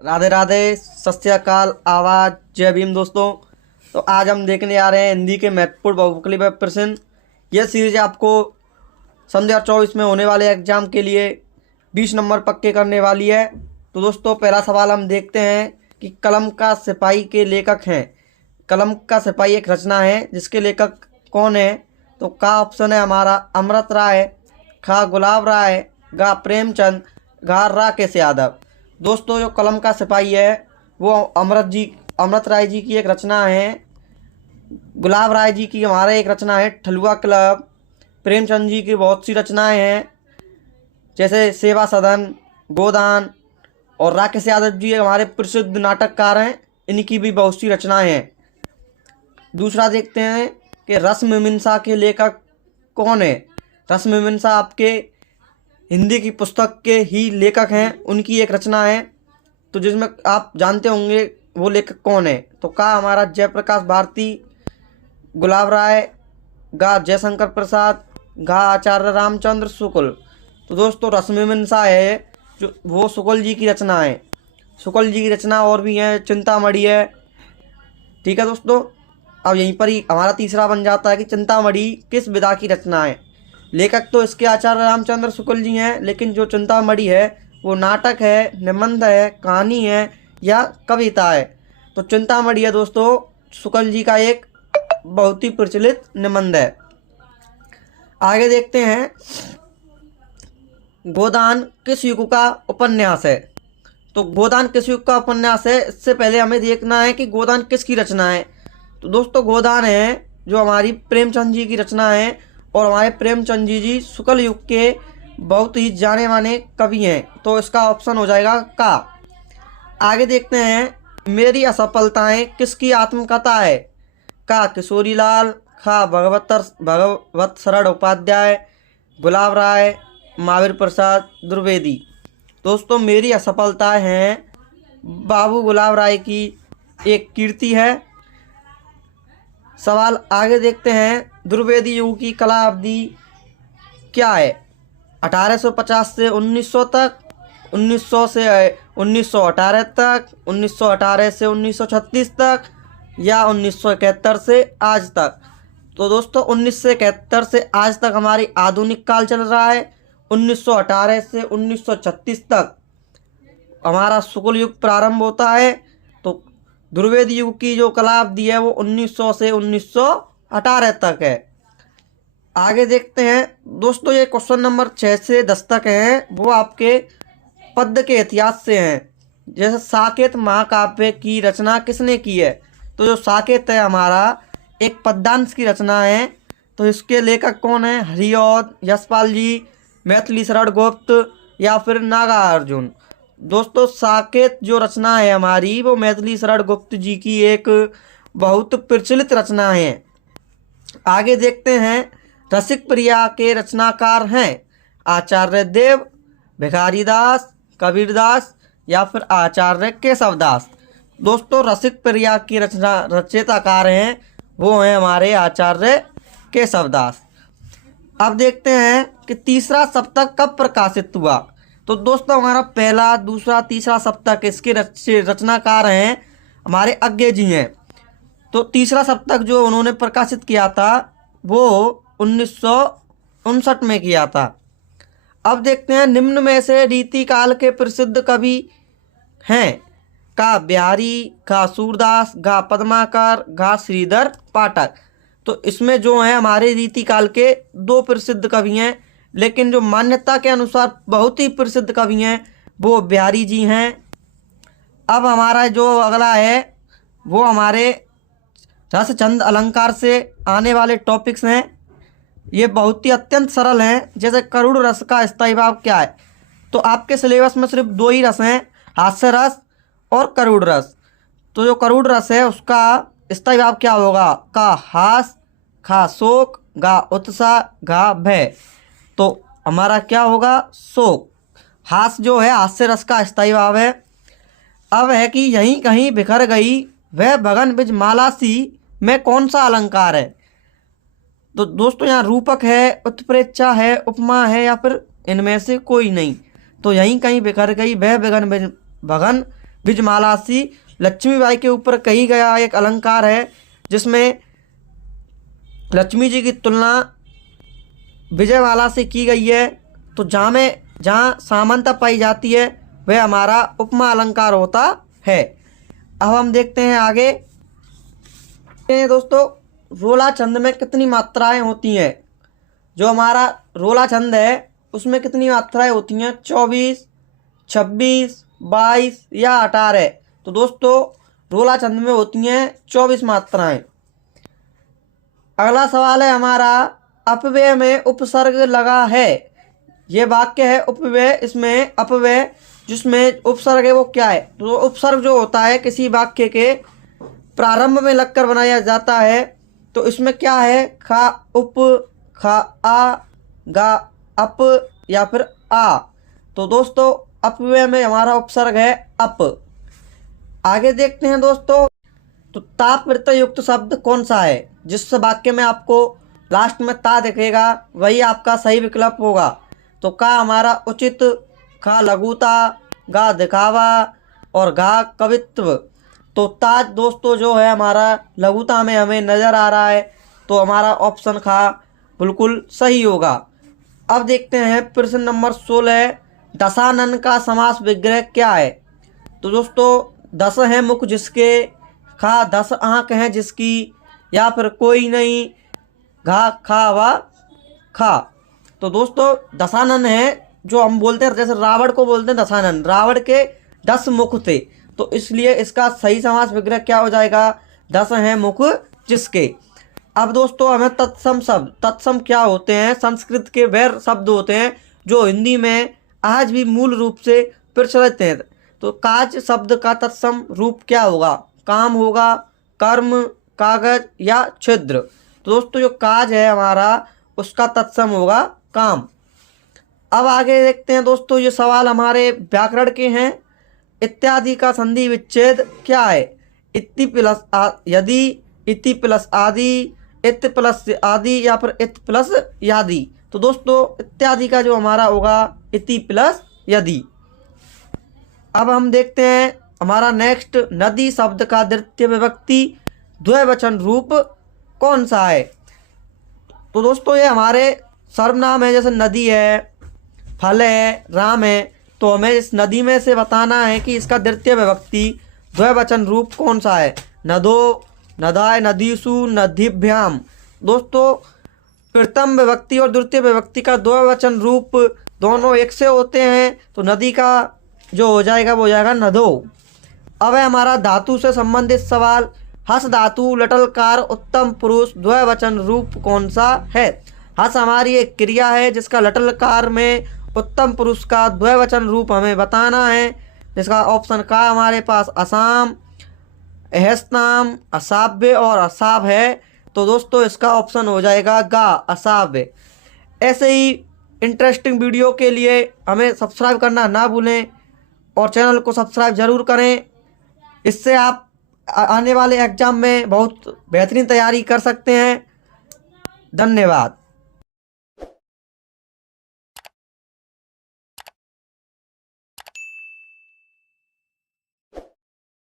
राधे राधे, सत श्री अकाल, आवाज, जय भीम दोस्तों। तो आज हम देखने आ रहे हैं हिंदी के महत्वपूर्ण बहुविकल्पी व प्रश्न। यह सीरीज आपको सन 2024 में होने वाले एग्जाम के लिए 20 नंबर पक्के करने वाली है। तो दोस्तों पहला सवाल हम देखते हैं कि कलम का सिपाही के लेखक हैं। कलम का सिपाही एक रचना है जिसके लेखक कौन है? तो का ऑप्शन है हमारा अमृत राय, खा गुलाब राय, गा प्रेमचंद, गा राकेश यादव। दोस्तों जो कलम का सिपाही है वो अमृत राय जी की एक रचना है। गुलाब राय जी की हमारा एक रचना है ठलुआ क्लब। प्रेमचंद जी की बहुत सी रचनाएं हैं जैसे सेवा सदन, गोदान। और राकेश यादव जी हमारे प्रसिद्ध नाटककार हैं, इनकी भी बहुत सी रचनाएं हैं। दूसरा देखते हैं कि रसमीमांसा के लेखक कौन है। रसमीमांसा आपके हिंदी की पुस्तक के ही लेखक हैं, उनकी एक रचना है तो जिसमें आप जानते होंगे वो लेखक कौन है। तो का हमारा जयप्रकाश भारती, गुलाब राय, गा जयशंकर प्रसाद, गा आचार्य रामचंद्र शुक्ल। तो दोस्तों रसमीमांसा है जो वो शुक्ल जी की रचना है। शुक्ल जी की रचना और भी है, चिंतामणि है। ठीक है दोस्तों, अब यहीं पर ही हमारा तीसरा बन जाता है कि चिंतामणि किस विधा की रचना है। लेखक तो इसके आचार्य रामचंद्र शुक्ल जी हैं, लेकिन जो चिंतामणि है वो नाटक है, निबंध है, कहानी है या कविता है। तो चिंतामणि है दोस्तों शुक्ल जी का एक बहुत ही प्रचलित निबंध है। आगे देखते हैं गोदान किस युग का उपन्यास है। तो गोदान किस युग का उपन्यास है, इससे पहले हमें देखना है कि गोदान किसकी रचना है। तो दोस्तों गोदान है जो हमारी प्रेमचंद जी की रचना है और हमारे प्रेमचंद जी शुक्ल युग के बहुत ही जाने माने कवि हैं। तो इसका ऑप्शन हो जाएगा का। आगे देखते हैं मेरी असफलताएं किसकी आत्मकथा है। का किशोरीलाल, खा भगवत शरण उपाध्याय, गुलाब राय, महावीर प्रसाद द्विवेदी। दोस्तों मेरी असफलताएं हैं बाबू गुलाब राय की एक कृति है। सवाल आगे देखते हैं द्विवेदी युग की कला अवधि क्या है। 1850 से 1900 तक, 1900 से 1918 तक, 1918 से 1936 तक या 1971 से आज तक। तो दोस्तों 1971 से आज तक हमारी आधुनिक काल चल रहा है। 1918 से 1936 तक हमारा शुक्ल युग प्रारंभ होता है। तो द्विवेदी युग की जो कला अवधि है वो 1900 से 1918 तक है। आगे देखते हैं दोस्तों ये क्वेश्चन नंबर 6 से 10 तक हैं, वो आपके पद्य के इतिहास से हैं। जैसे साकेत महाकाव्य की रचना किसने की है। तो जो साकेत है हमारा एक पद्यांश की रचना है। तो इसके लेखक कौन है? हरिऔध, यशपाल जी, मैथिली शरण गुप्त या फिर नागार्जुन। दोस्तों साकेत जो रचना है हमारी वो मैथिली शरण गुप्त जी की एक बहुत प्रचलित रचना है। आगे देखते हैं रसिक प्रिया के रचनाकार हैं आचार्य देव, भिखारी दास, कबीरदास या फिर आचार्य केशवदास। दोस्तों रसिक प्रिया की रचयिताकार हैं वो हैं हमारे आचार्य केशवदास। अब देखते हैं कि तीसरा सप्तक कब प्रकाशित हुआ। तो दोस्तों हमारा पहला, दूसरा, तीसरा सप्तक इसके रचनाकार हैं हमारे अज्ञे जी हैं। तो तीसरा सप्तक जो उन्होंने प्रकाशित किया था वो 1959 में किया था। अब देखते हैं निम्न में से रीति काल के प्रसिद्ध कवि हैं। का बिहारी, घा सूरदास, घा पद्माकर, घा श्रीधर पाठक। तो इसमें जो है हमारे रीति काल के दो प्रसिद्ध कवि हैं, लेकिन जो मान्यता के अनुसार बहुत ही प्रसिद्ध कवि हैं वो बिहारी जी हैं। अब हमारा जो अगला है वो हमारे रस छंद अलंकार से आने वाले टॉपिक्स हैं। ये बहुत ही अत्यंत सरल हैं। जैसे करुड़ रस का स्थायी भाव क्या है। तो आपके सिलेबस में सिर्फ दो ही रस हैं, हास्य रस और करुड़ रस। तो जो करुड़ रस है उसका स्थायी भाव क्या होगा? का हास, खा शोक, गा उत्साह, घा भय। तो हमारा क्या होगा? शोक। हास जो है हास्य रस का स्थायी भाव है। अब है कि यहीं कहीं बिखर गई वह भगन बिज माला सी में कौन सा अलंकार है। तो दोस्तों यहाँ रूपक है, उत्प्रेक्षा है, उपमा है या फिर इनमें से कोई नहीं। तो यहीं कहीं बिखर गई वह भगन विजयमाला सी लक्ष्मीबाई के ऊपर कही गया एक अलंकार है, जिसमें लक्ष्मी जी की तुलना विजयमाला से की गई है। तो जहाँ समानता पाई जाती है वह हमारा उपमा अलंकार होता है। अब हम देखते हैं आगे दोस्तों, रोला छंद में कितनी मात्राएं होती हैं। जो हमारा रोला छंद है उसमें कितनी मात्राएं होती हैं, 24, 26, 22 या 18। तो दोस्तों रोला छंद में होती हैं 24 मात्राएं। अगला सवाल है हमारा, अपव्यय में उपसर्ग लगा है। ये वाक्य है उपव्यय, इसमें अपव्यय जिसमें उपसर्ग है वो क्या है। तो उपसर्ग जो होता है किसी वाक्य के प्रारंभ में लगकर बनाया जाता है। तो इसमें क्या है, खा, उप, खा, आ, गा, अप या फिर आ। तो दोस्तों अपव्यय में हमारा उपसर्ग है अप। आगे देखते हैं दोस्तों, तो ता प्रत्यय युक्त शब्द कौन सा है। जिस वाक्य में आपको लास्ट में ता दिखेगा वही आपका सही विकल्प होगा। तो का हमारा उचित, खा लघुता, गा दिखावा और गा कवित्व। तो ता दोस्तों जो है हमारा लघुता में हमें नज़र आ रहा है, तो हमारा ऑप्शन खा बिल्कुल सही होगा। अब देखते हैं प्रश्न नंबर 16, दशानन का समास विग्रह क्या है। तो दोस्तों दस हैं मुख जिसके, खा 10 आँख हैं जिसकी, या फिर कोई नहीं, घा खा वा खा। तो दोस्तों दशानन है, जो हम बोलते हैं जैसे रावण को बोलते हैं दशानन, रावण के 10 मुख थे। तो इसलिए इसका सही समास विग्रह क्या हो जाएगा, 10 हैं मुख जिसके। अब दोस्तों हमें तत्सम शब्द, तत्सम क्या होते हैं, संस्कृत के वह शब्द होते हैं जो हिंदी में आज भी मूल रूप से प्रचलित हैं। तो काज शब्द का तत्सम रूप क्या होगा, काम होगा, कर्म, कागज या छिद्र। तो दोस्तों जो काज है हमारा उसका तत्सम होगा काम। अब आगे देखते हैं दोस्तों, ये सवाल हमारे व्याकरण के हैं। इत्यादि का संधि विच्छेद क्या है। इति प्लस यदि, इति प्लस आदि, इत प्लस आदि या फिर इत प्लस यादि। तो दोस्तों इत्यादि का जो हमारा होगा इति प्लस यदि। अब हम देखते हैं हमारा नेक्स्ट, नदी शब्द का द्वितीय विभक्ति द्विवचन रूप कौन सा है। तो दोस्तों ये हमारे सर्वनाम है, जैसे नदी है, फल है, राम है। तो हमें इस नदी में से बताना है कि इसका द्वितीय विभक्ति द्विवचन रूप कौन सा है। नदो, नदाय, नदीसु, नदीभ्याम। दोस्तों प्रथम विभक्ति और द्वितीय विभक्ति का द्विवचन रूप दोनों एक से होते हैं। तो नदी का जो हो जाएगा वो हो जाएगा नदो। अब है हमारा धातु से संबंधित सवाल, हस धातु लटलकार उत्तम पुरुष द्विवचन रूप कौन सा है। हस हमारी एक क्रिया है जिसका लटलकार में उत्तम पुरुष का द्विवचन रूप हमें बताना है, जिसका ऑप्शन का हमारे पास असाम, अहस्ताम, असाव्य और असाव है। तो दोस्तों इसका ऑप्शन हो जाएगा गा, असाव्य। ऐसे ही इंटरेस्टिंग वीडियो के लिए हमें सब्सक्राइब करना ना भूलें और चैनल को सब्सक्राइब ज़रूर करें। इससे आप आने वाले एग्ज़ाम में बहुत बेहतरीन तैयारी कर सकते हैं। धन्यवाद।